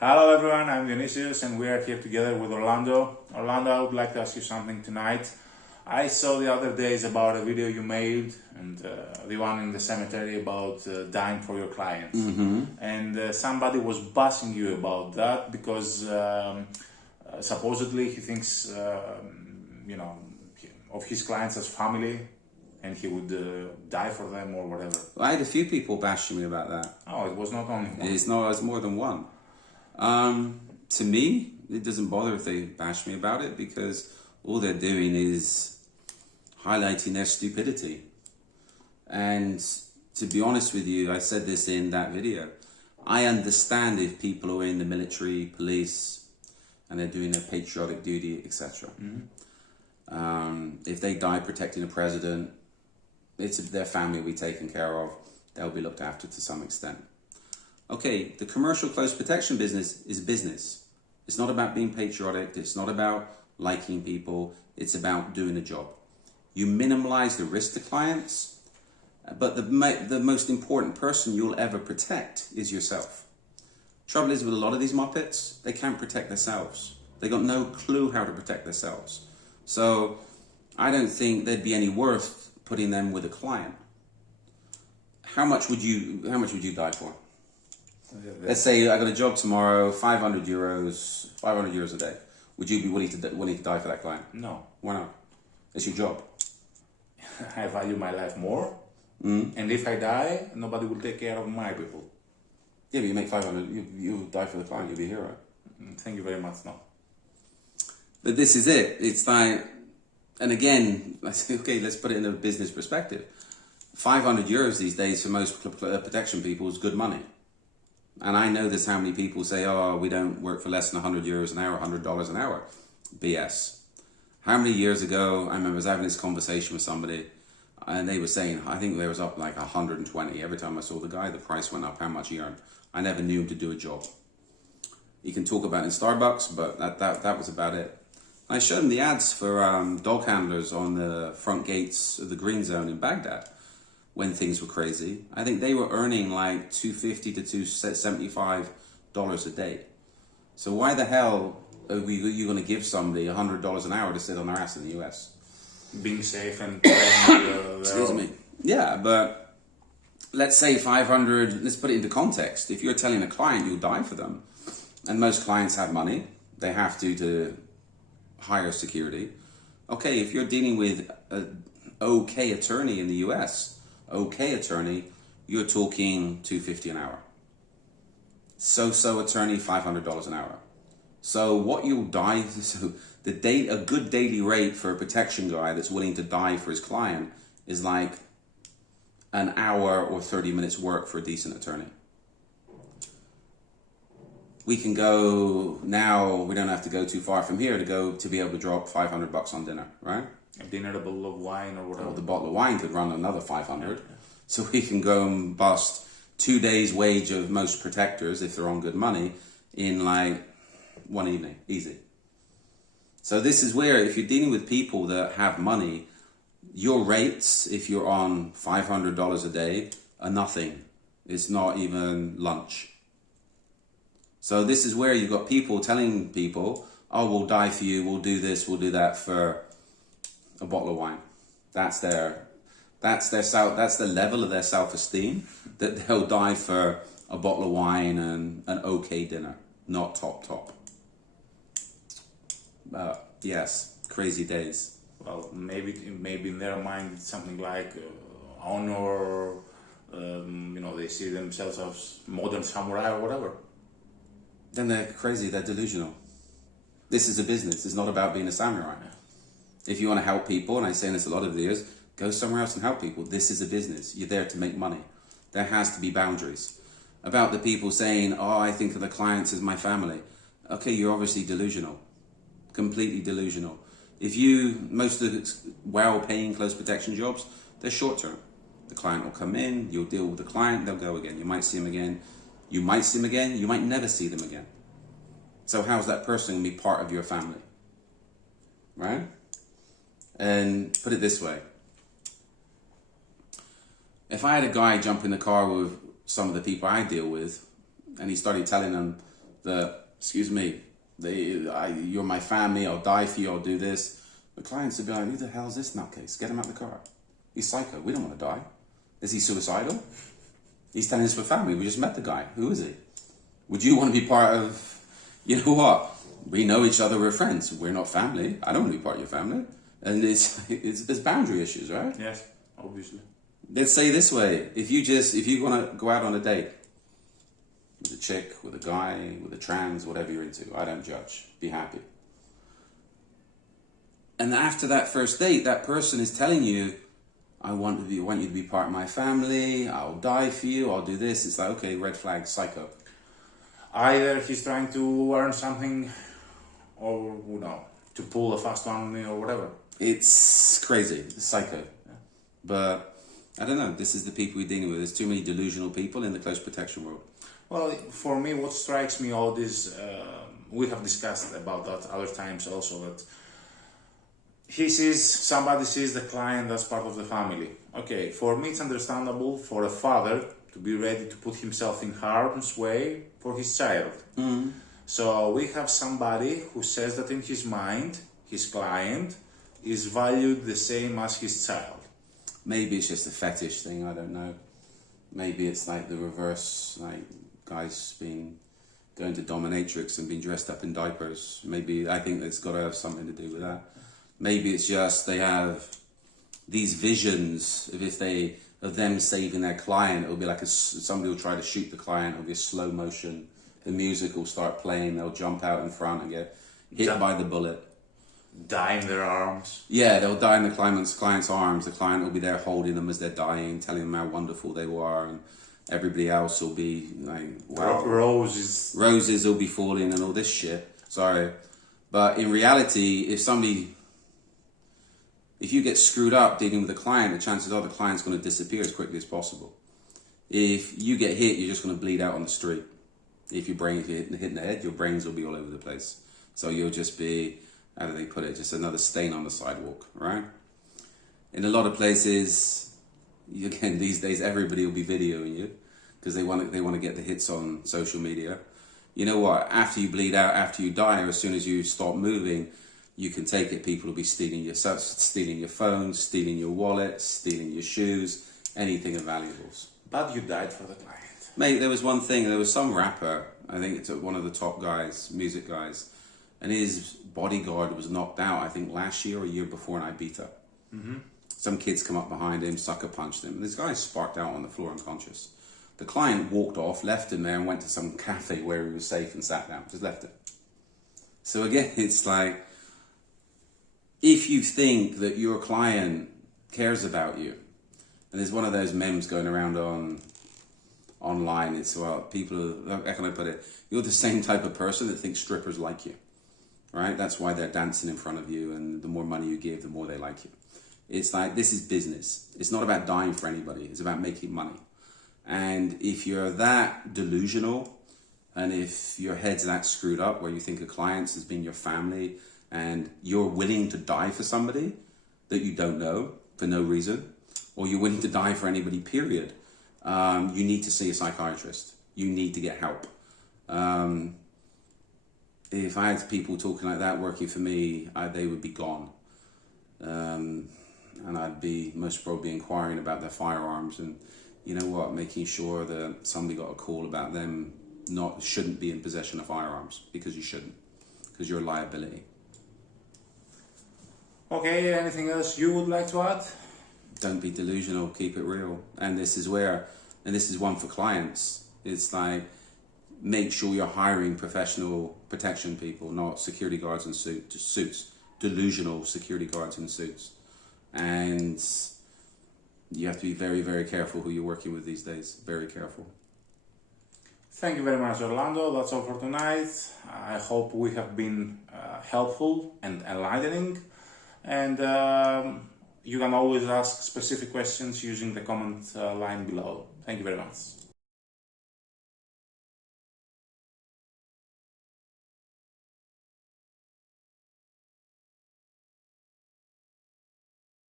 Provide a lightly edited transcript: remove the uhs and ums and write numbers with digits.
Hello everyone, I'm Dionysios and we are here together with Orlando. Orlando, I would like to ask you something tonight. I saw the other days about a video you made and the one in the cemetery about dying for your clients. And somebody was bashing you about that because supposedly he thinks, of his clients as family and he would die for them or whatever. Well, I had a few people bashing me about that. Oh, it was not only one. It's more than one. To me, it doesn't bother if they bash me about it because all they're doing is highlighting their stupidity. And to be honest with you, I said this in that video, I understand if people are in the military, police, and they're doing their patriotic duty, etc. If they die protecting a president, it's their family will be taken care of. They'll be looked after to some extent. Okay, the commercial close protection business is business. It's not about being patriotic. It's not about liking people. It's about doing a job. You minimize the risk to clients, but the most important person you'll ever protect is yourself. Trouble is with a lot of these Muppets, they can't protect themselves. They got no clue how to protect themselves. So I don't think there'd be any worth putting them with a client. How much would you die for? Let's say I got a job tomorrow, 500 euros a day. Would you be willing to die for that client? No. Why not? It's your job. I value my life more, and if I die, nobody will take care of my people. Yeah, but you make 500, you die for the client, you'll be a hero. Thank you very much, no. But this is it. It's like, and again, I say, okay, let's put it in a business perspective. 500 euros these days for most protection people is good money. And I know there's how many people say, oh, we don't work for less than 100 euros an hour, $100 an hour. BS. How many years ago, I remember I was having this conversation with somebody, and they were saying, I think they was up like 120. Every time I saw the guy, the price went up, how much he earned. I never knew him to do a job. He can talk about it in Starbucks, but that was about it. I showed him the ads for dog handlers on the front gates of the green zone in Baghdad when things were crazy. I think they were earning like $250 to $275 a day. So why the hell are you going to give somebody $100 an hour to sit on their ass in the US? Being safe and excuse me. Yeah, but let's say 500, let's put it into context. If you're telling a client you'll die for them, and most clients have money, they have to hire security. Okay, if you're dealing with an okay attorney in the US, you're talking $250 an hour. So attorney, $500 an hour. So what you'll die, so a good daily rate for a protection guy that's willing to die for his client is like an hour or 30 minutes work for a decent attorney. We can go now, we don't have to go too far from here to be able to drop $500 on dinner, right? a dinner, a bottle of wine or whatever. Well, the bottle of wine could run another 500. So we can go and bust 2 days' wage of most protectors, if they're on good money, in like one evening, easy. So this is where, if you're dealing with people that have money, your rates, if you're on $500 a day, are nothing. It's not even lunch. So this is where you've got people telling people, oh, we'll die for you, we'll do this, we'll do that for a bottle of wine. That's the level of their self-esteem, that they'll die for a bottle of wine and an okay dinner, not top. Yes, crazy days. Well, maybe in their mind it's something like honor. They see themselves as modern samurai or whatever. Then they're crazy. They're delusional. This is a business. It's not about being a samurai. If you want to help people, and I say this a lot of videos, go somewhere else and help people. This is a business. You're there to make money. There has to be boundaries. About the people saying, oh, I think of the clients as my family. Okay, you're obviously delusional. Completely delusional. Most of the well-paying close protection jobs, they're short-term. The client will come in, you'll deal with the client, they'll go again. You might see them again. You might see them again, you might never see them again. So how's that person going to be part of your family? Right? And put it this way. If I had a guy jump in the car with some of the people I deal with, and he started telling them excuse me, you're my family, I'll die for you, I'll do this. The clients would be like, who the hell is this nutcase? Get him out of the car. He's psycho, we don't want to die. Is he suicidal? He's telling us for family, we just met the guy. Who is he? Would you want to be part of, you know what? We know each other, we're friends. We're not family. I don't want to be part of your family. And there's boundary issues, right? Yes, obviously. Let's say this way, if you want to go out on a date with a chick, with a guy, with a trans, whatever you're into, I don't judge. Be happy. And after that first date, that person is telling you, I want you to be part of my family, I'll die for you, I'll do this. It's like, okay, red flag, psycho. Either he's trying to earn something, or, you know, to pull a fast one on me or whatever. It's crazy, it's psycho. Yeah. But, I don't know, this is the people we're dealing with. There's too many delusional people in the close protection world. Well, for me, what strikes me all this, we have discussed about that other times also, that somebody sees the client as part of the family. Okay, for me it's understandable for a father to be ready to put himself in harm's way for his child. Mm. So we have somebody who says that in his mind, his client is valued the same as his child. Maybe it's just a fetish thing, I don't know. Maybe it's like the reverse, like guys going to dominatrix and being dressed up in diapers. Maybe, I think it's got to have something to do with that. Maybe it's just they have these visions of them saving their client. It'll be like somebody will try to shoot the client. It'll be a slow motion. The music will start playing. They'll jump out in front and get hit by the bullet. Die in their arms. Yeah, they'll die in the client's arms. The client will be there holding them as they're dying, telling them how wonderful they were, and everybody else will be like, wow. Roses will be falling and all this shit. Sorry. But in reality, if you get screwed up dealing with a client, the chances are the client's going to disappear as quickly as possible. If you get hit, you're just going to bleed out on the street. If your brain's hit in the head, your brains will be all over the place. So you'll just be, how do they put it, just another stain on the sidewalk, right? In a lot of places, again, these days, everybody will be videoing you because they want to get the hits on social media. You know what? After you bleed out, after you die, or as soon as you stop moving, you can take it. People will be stealing your phone, stealing your wallet, stealing your shoes, anything of valuables. But you died for the client. Mate, there was one thing. There was some rapper, I think it's one of the top guys, music guys, and his bodyguard was knocked out, I think last year or a year before in Ibiza. Mm-hmm. Some kids come up behind him, sucker punched him. This guy sparked out on the floor unconscious. The client walked off, left him there, and went to some cafe where he was safe and sat down. Just left him. So again, it's like, if you think that your client cares about you, and there's one of those memes going around online, it's, well, how can I put it? You're the same type of person that thinks strippers like you, right? That's why they're dancing in front of you, and the more money you give, the more they like you. It's like, this is business. It's not about dying for anybody. It's about making money. And if you're that delusional, and if your head's that screwed up where you think of clients as being your family, and you're willing to die for somebody that you don't know for no reason, or you're willing to die for anybody, period, you need to see a psychiatrist. You need to get help. If I had people talking like that working for me, they would be gone. And I'd be most probably inquiring about their firearms, and you know what, making sure that somebody got a call about them shouldn't be in possession of firearms, because you shouldn't, because you're a liability. Okay, anything else you would like to add? Don't be delusional, keep it real. And this is one for clients. It's like, make sure you're hiring professional protection people, not security guards in suits, delusional security guards in suits. And you have to be very, very careful who you're working with these days. Very careful. Thank you very much, Orlando. That's all for tonight. I hope we have been helpful and enlightening. And you can always ask specific questions using the comment line below. Thank you very much.